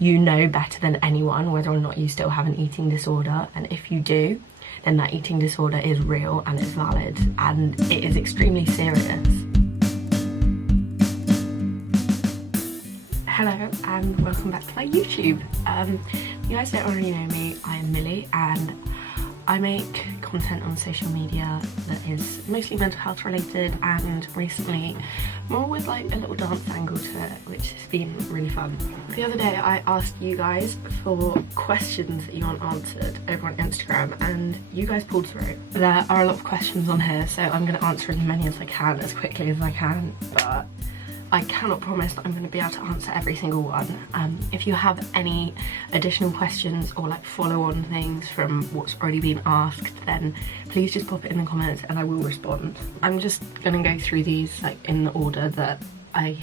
you know better than anyone whether or not you still have an eating disorder, and if you do, then that eating disorder is real and it's valid and it is extremely serious. Hello and welcome back to my YouTube. You guys don't already know me, I'm Millie and I make content on social media that is mostly mental health related, and recently more with like a little dance angle to it, which has been really fun. The other day I asked you guys for questions that you want answered over on Instagram and you guys pulled through. There are a lot of questions on here, so I'm going to answer as many as I can as quickly as I can, but I cannot promise that I'm going to be able to answer every single one. If you have any additional questions or like follow-on things from what's already been asked, then please just pop it in the comments and I will respond. I'm just going to go through these like in the order that I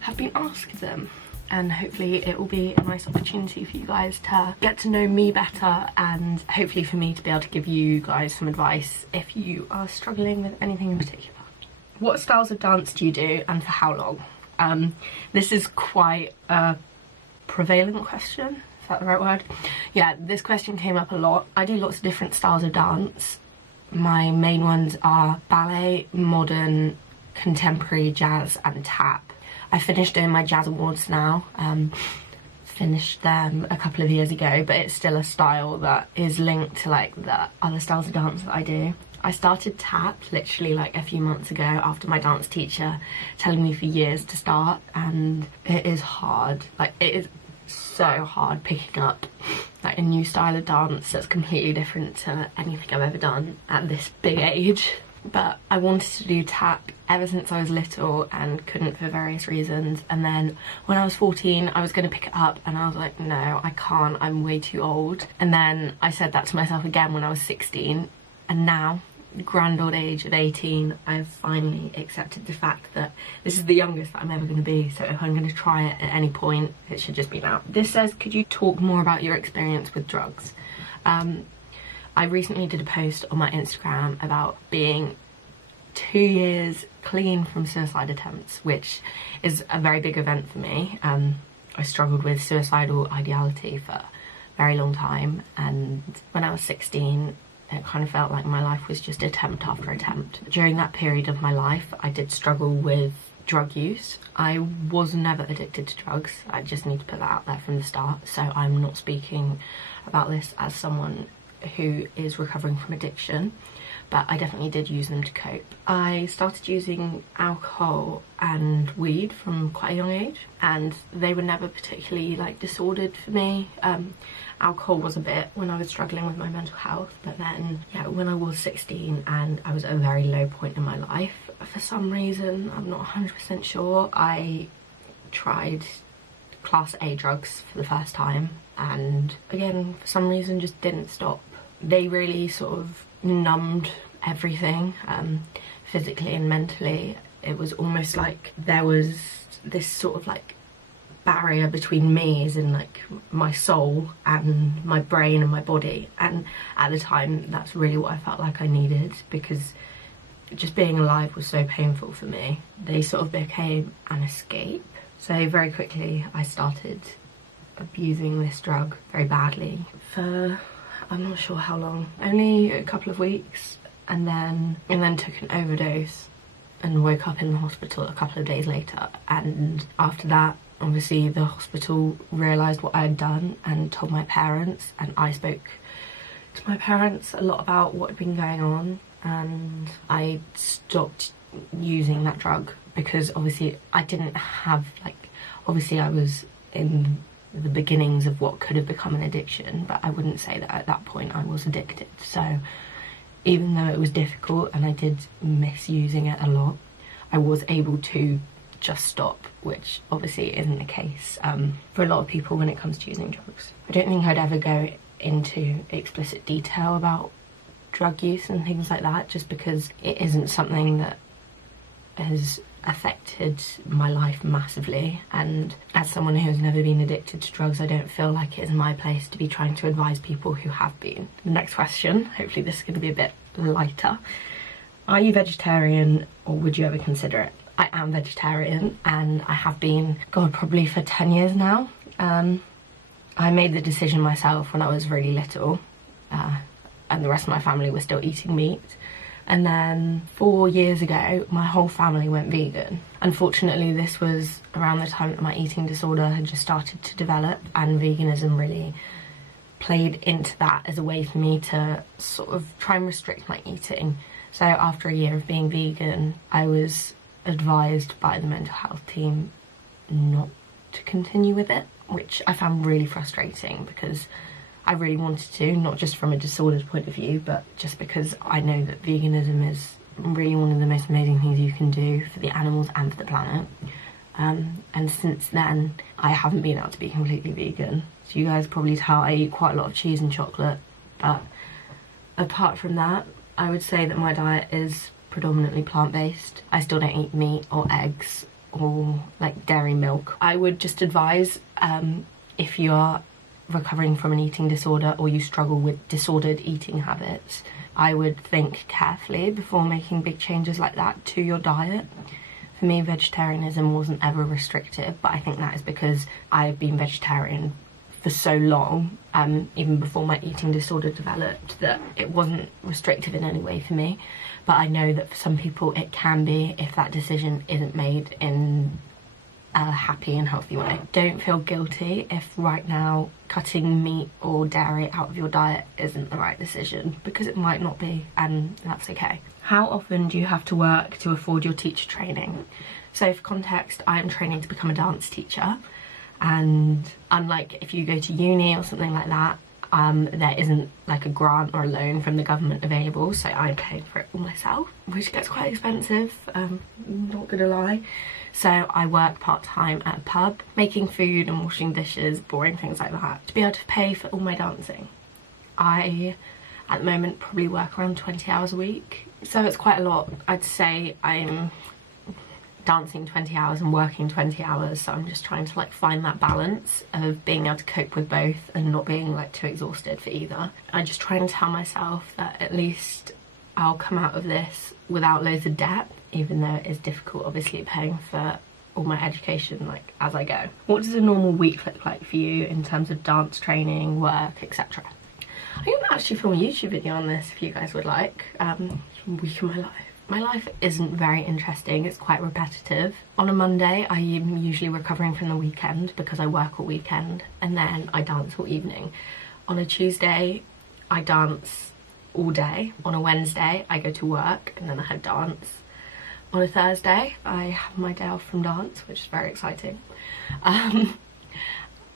have been asked them, and hopefully it will be a nice opportunity for you guys to get to know me better, and hopefully for me to be able to give you guys some advice if you are struggling with anything in particular. What styles of dance do you do and for how long? This is quite a prevalent question, is that the right word? Yeah, this question came up a lot. I do lots of different styles of dance. My main ones are ballet, modern, contemporary, jazz and tap. I finished doing my jazz awards now. Finished them a couple of years ago, but it's still a style that is linked to like the other styles of dance that I do. I started tap literally like a few months ago after my dance teacher telling me for years to start, and it is hard. Like, it is so hard picking up like a new style of dance that's completely different to anything I've ever done at this big age. But I wanted to do tap ever since I was little and couldn't for various reasons, and then when I was 14 I was going to pick it up and I was like, no, I can't, I'm way too old. And then I said that to myself again when I was 16, and now, grand old age of 18, I've finally accepted the fact that this is the youngest that I'm ever going to be, so if I'm going to try it at any point it should just be now. This says, could you talk more about your experience with drugs? I recently did a post on my Instagram about being 2 years clean from suicide attempts, which is a very big event for me. I struggled with suicidal ideality for a very long time, and when I was 16 it kind of felt like my life was just attempt after attempt. During that period of my life I did struggle with drug use. I was never addicted to drugs, I just need to put that out there from the start, so I'm not speaking about this as someone who is recovering from addiction, but I definitely did use them to cope. I started using alcohol and weed from quite a young age, and they were never particularly like disordered for me. Alcohol was a bit when I was struggling with my mental health, but then yeah, when I was 16 and I was at a very low point in my life, for some reason, I'm not 100% sure, I tried class A drugs for the first time, and again for some reason just didn't stop. They really sort of numbed everything, physically and mentally. It was almost like there was this sort of like barrier between me, as in like my soul, and my brain and my body, and at the time that's really what I felt like I needed, because just being alive was so painful for me. They sort of became an escape. So very quickly I started abusing this drug very badly for I'm not sure how long, only a couple of weeks, and then took an overdose and woke up in the hospital a couple of days later. And after that, obviously the hospital realised what I had done and told my parents, and I spoke to my parents a lot about what had been going on, and I stopped using that drug because obviously I didn't have like, obviously I was in the beginnings of what could have become an addiction, but I wouldn't say that at that point I was addicted. So even though it was difficult and I did miss using it a lot, I was able to just stop, which obviously isn't the case for a lot of people when it comes to using drugs. I don't think I'd ever go into explicit detail about drug use and things like that, just because it isn't something that has affected my life massively, and as someone who has never been addicted to drugs, I don't feel like it is my place to be trying to advise people who have been. The next question, hopefully this is going to be a bit lighter. Are you vegetarian, or would you ever consider it? I am vegetarian, and I have been, God, probably for 10 years now. I made the decision myself when I was really little, and the rest of my family were still eating meat. And then 4 years ago, my whole family went vegan. Unfortunately, this was around the time that my eating disorder had just started to develop, and veganism really played into that as a way for me to sort of try and restrict my eating. So after a year of being vegan, I was advised by the mental health team not to continue with it, which I found really frustrating because I really wanted to, not just from a disordered point of view, but just because I know that veganism is really one of the most amazing things you can do for the animals and for the planet. And since then, I haven't been able to be completely vegan. So you guys probably tell I eat quite a lot of cheese and chocolate, but apart from that, I would say that my diet is predominantly plant-based. I still don't eat meat or eggs or like dairy milk. I would just advise, if you are recovering from an eating disorder or you struggle with disordered eating habits, I would think carefully before making big changes like that to your diet. For me, vegetarianism wasn't ever restrictive, but I think that is because I've been vegetarian for so long, even before my eating disorder developed, that it wasn't restrictive in any way for me. But I know that for some people it can be if that decision isn't made in a happy and healthy way. Don't feel guilty if right now cutting meat or dairy out of your diet isn't the right decision, because it might not be, and that's okay. How often do you have to work to afford your teacher training? So for context, I am training to become a dance teacher, and unlike if you go to uni or something like that, there isn't like a grant or a loan from the government available, so I'm paying for it all myself, which gets quite expensive, not gonna lie. So I work part-time at a pub, making food and washing dishes, boring things like that, to be able to pay for all my dancing. I, at the moment, probably work around 20 hours a week, so it's quite a lot. I'd say I'm dancing 20 hours and working 20 hours, so I'm just trying to like find that balance of being able to cope with both and not being like too exhausted for either. I just try and tell myself that at least I'll come out of this without loads of debt, even though it is difficult obviously paying for all my education like as I go. What does a normal week look like for you in terms of dance training, work, etc.? I can actually film a YouTube video on this if you guys would like. Week in my life. My life isn't very interesting, it's quite repetitive. On a Monday, I am usually recovering from the weekend because I work all weekend, and then I dance all evening. On a Tuesday, I dance all day. On a Wednesday, I go to work and then I have dance. On a Thursday, I have my day off from dance, which is very exciting.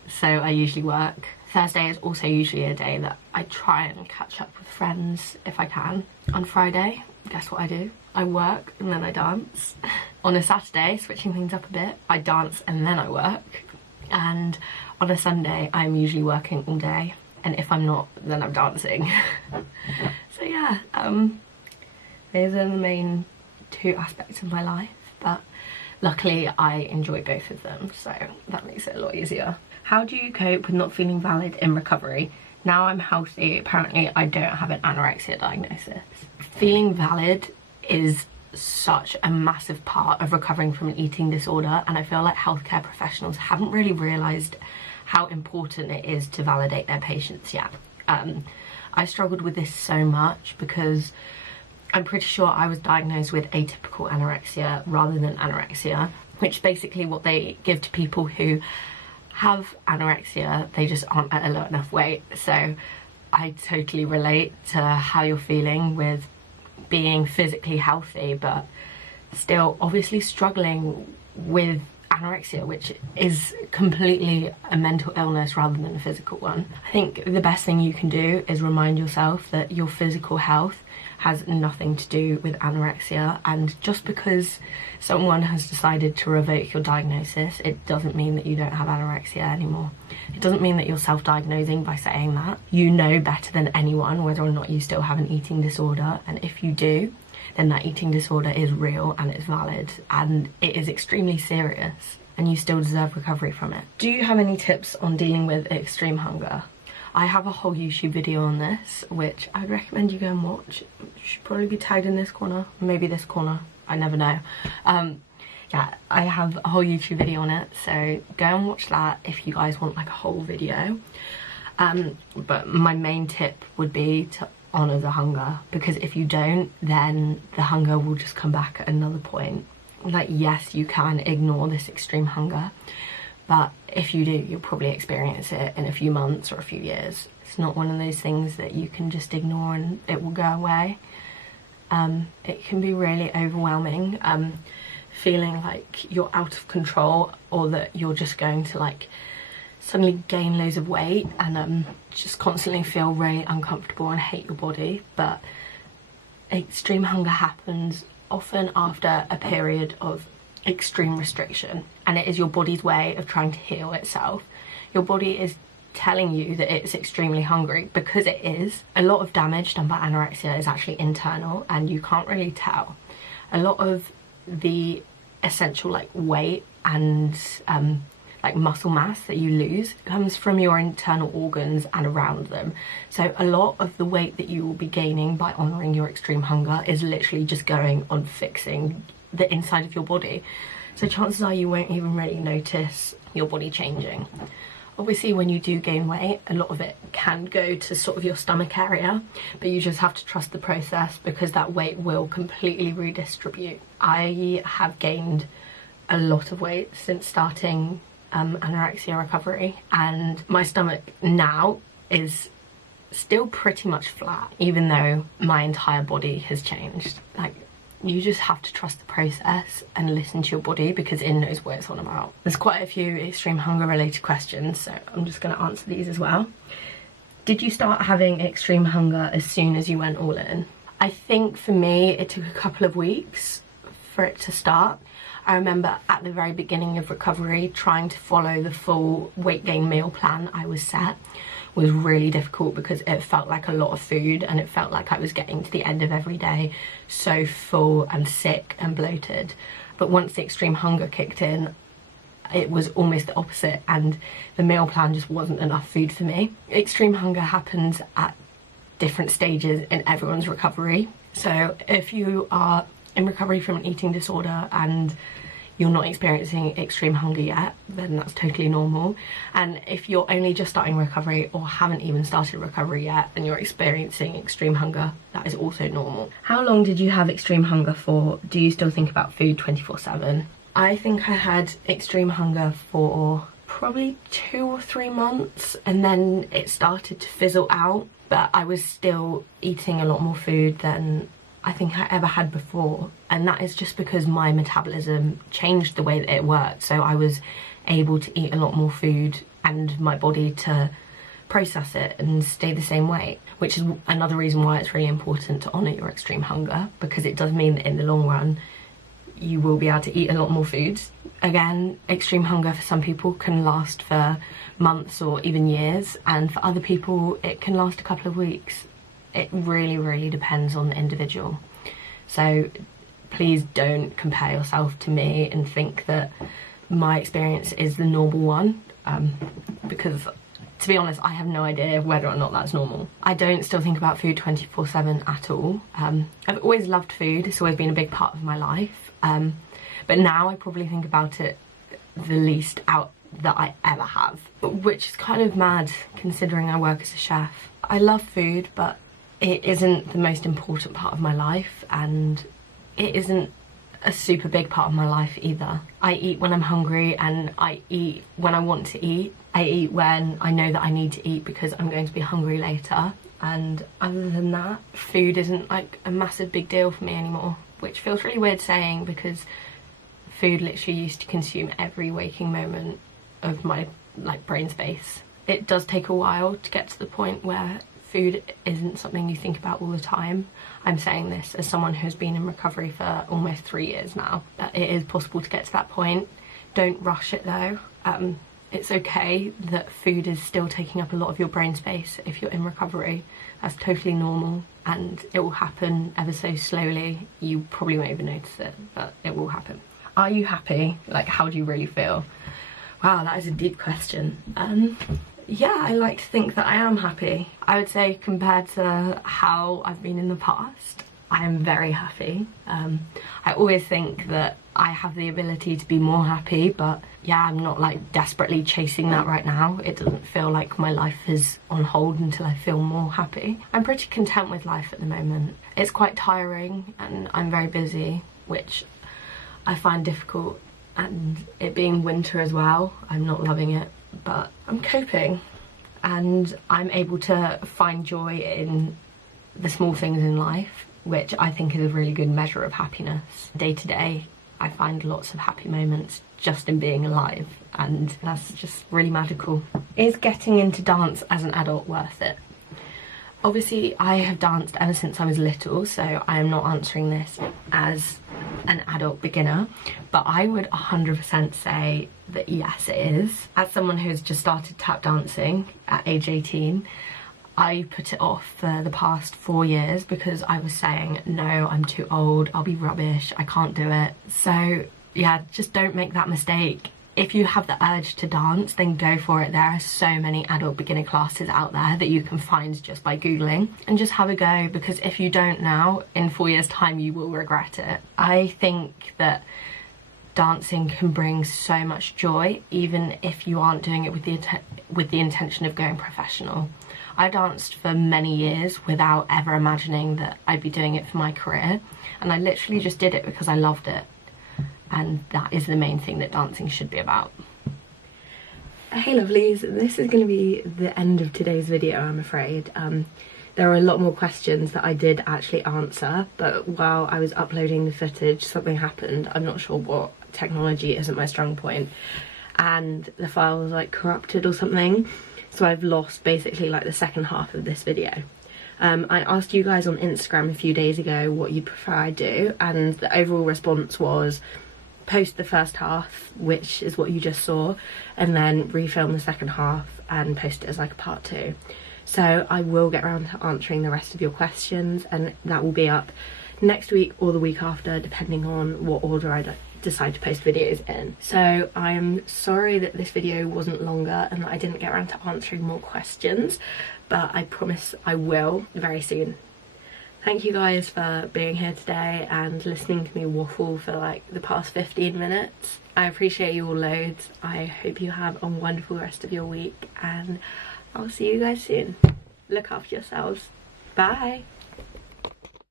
So I usually work. Thursday is also usually a day that I try and catch up with friends if I can. On Friday, guess what I do? I work and then I dance. On a Saturday, switching things up a bit, I dance and then I work. And on a Sunday, I'm usually working all day. And if I'm not, then I'm dancing. So yeah, those are the main two aspects of my life. But luckily, I enjoy both of them, so that makes it a lot easier. How do you cope with not feeling valid in recovery? Now I'm healthy, apparently I don't have an anorexia diagnosis. Feeling valid is such a massive part of recovering from an eating disorder, and I feel like healthcare professionals haven't really realised how important it is to validate their patients yet. I struggled with this so much because I'm pretty sure I was diagnosed with atypical anorexia rather than anorexia, which is basically what they give to people who have anorexia, they just aren't at a low enough weight. So I totally relate to how you're feeling with being physically healthy but still obviously struggling with anorexia, which is completely a mental illness rather than a physical one. I think the best thing you can do is remind yourself that your physical health has nothing to do with anorexia, and just because someone has decided to revoke your diagnosis, it doesn't mean that you don't have anorexia anymore. It doesn't mean that you're self-diagnosing by saying that. You know better than anyone whether or not you still have an eating disorder, and if you do, then that eating disorder is real and it's valid and it is extremely serious, and you still deserve recovery from it. Do you have any tips on dealing with extreme hunger? I have a whole YouTube video on this, which I'd recommend you go and watch. It should probably be tagged in this corner, maybe this corner, I never know. yeah, I have a whole YouTube video on it, so go and watch that if you guys want like a whole video. But my main tip would be to honour the hunger, because if you don't, then the hunger will just come back at another point. Like, yes, you can ignore this extreme hunger, but if you do, you'll probably experience it in a few months or a few years. It's not one of those things that you can just ignore and it will go away. It can be really overwhelming, feeling like you're out of control, or that you're just going to like suddenly gain loads of weight and just constantly feel really uncomfortable and hate your body. But extreme hunger happens often after a period of extreme restriction, and it is your body's way of trying to heal itself. Your body is telling you that it's extremely hungry, because it is. A lot of damage done by anorexia is actually internal, and you can't really tell. A lot of the essential like weight and like muscle mass that you lose comes from your internal organs and around them. So a lot of the weight that you will be gaining by honouring your extreme hunger is literally just going on fixing the inside of your body. So chances are you won't even really notice your body changing. Obviously, when you do gain weight, a lot of it can go to sort of your stomach area, but you just have to trust the process, because that weight will completely redistribute. I have gained a lot of weight since starting anorexia recovery, and my stomach now is still pretty much flat, even though my entire body has changed. Like, you just have to trust the process and listen to your body, because it knows what it's on about. There's quite a few extreme hunger related questions, so I'm just going to answer these as well. Did you start having extreme hunger as soon as you went all in? I think for me it took a couple of weeks for it to start. I remember at the very beginning of recovery trying to follow the full weight gain meal plan I was set was really difficult, because it felt like a lot of food, and it felt like I was getting to the end of every day so full and sick and bloated. But once the extreme hunger kicked in, it was almost the opposite, and the meal plan just wasn't enough food for me. Extreme hunger happens at different stages in everyone's recovery. So if you are in recovery from an eating disorder and you're not experiencing extreme hunger yet, then that's totally normal. And if you're only just starting recovery or haven't even started recovery yet and you're experiencing extreme hunger, that is also normal. How long did you have extreme hunger for? Do you still think about food 24/7? I think I had extreme hunger for probably 2 or 3 months, and then it started to fizzle out, but I was still eating a lot more food than I think I ever had before, and that is just because my metabolism changed the way that it worked. So I was able to eat a lot more food and my body to process it and stay the same weight, which is another reason why it's really important to honour your extreme hunger, because it does mean that in the long run you will be able to eat a lot more food. Again, extreme hunger for some people can last for months or even years, and for other people it can last a couple of weeks. It really depends on the individual. So please don't compare yourself to me and think that my experience is the normal one, because to be honest, I have no idea whether or not that's normal. I don't still think about food 24/7 at all. I've always loved food, it's always been a big part of my life, but now I probably think about it the least out that I ever have, which is kind of mad considering I work as a chef. I love food, but it isn't the most important part of my life, and it isn't a super big part of my life either. I eat when I'm hungry, and I eat when I want to eat. I eat when I know that I need to eat because I'm going to be hungry later, and other than that, food isn't like a massive big deal for me anymore, which feels really weird saying, because food literally used to consume every waking moment of my like brain space. It does take a while to get to the point where food isn't something you think about all the time. I'm saying this as someone who's been in recovery for almost 3 years now. It is possible to get to that point. Don't rush it though. It's okay that food is still taking up a lot of your brain space if you're in recovery. That's totally normal, and it will happen ever so slowly. You probably won't even notice it, but it will happen. Are you happy? Like, how do you really feel? Wow, that is a deep question. Yeah, I like to think that I am happy. I would say compared to how I've been in the past, I am very happy. I always think that I have the ability to be more happy, but yeah, I'm not like desperately chasing that right now. It doesn't feel like my life is on hold until I feel more happy. I'm pretty content with life at the moment. It's quite tiring and I'm very busy, which I find difficult, and it being winter as well, I'm not loving it, but I'm coping and I'm able to find joy in the small things in life, which I think is a really good measure of happiness. Day to day, I find lots of happy moments just in being alive, and that's just really magical. Is getting into dance as an adult worth it? Obviously, I have danced ever since I was little, so I am not answering this as an adult beginner, but I would 100% say that yes, it is. As someone who's just started tap dancing at age 18, I put it off for the past 4 years because I was saying, no, I'm too old, I'll be rubbish, I can't do it. So yeah, just don't make that mistake. If you have the urge to dance, then go for it. There are so many adult beginner classes out there that you can find just by Googling, and just have a go, because if you don't now, in 4 years time you will regret it. I think that dancing can bring so much joy, even if you aren't doing it with the intention of going professional. I danced for many years without ever imagining that I'd be doing it for my career, and I literally just did it because I loved it. And that is the main thing that dancing should be about. Hey lovelies, this is going to be the end of today's video, I'm afraid. There are a lot more questions that I did actually answer, but while I was uploading the footage, something happened. I'm not sure what. Technology isn't my strong point, and the file was like corrupted or something, so I've lost basically like the second half of this video. I asked you guys on Instagram a few days ago what you'd prefer I do, and the overall response was post the first half, which is what you just saw, and then refilm the second half and post it as like a part 2. So I will get around to answering the rest of your questions, and that will be up next week or the week after, depending on what order I decide to post videos in. So I am sorry that this video wasn't longer and that I didn't get around to answering more questions, but I promise I will very soon. Thank you guys for being here today and listening to me waffle for like the past 15 minutes. I appreciate you all loads. I hope you have a wonderful rest of your week, and I'll see you guys soon. Look after yourselves. Bye.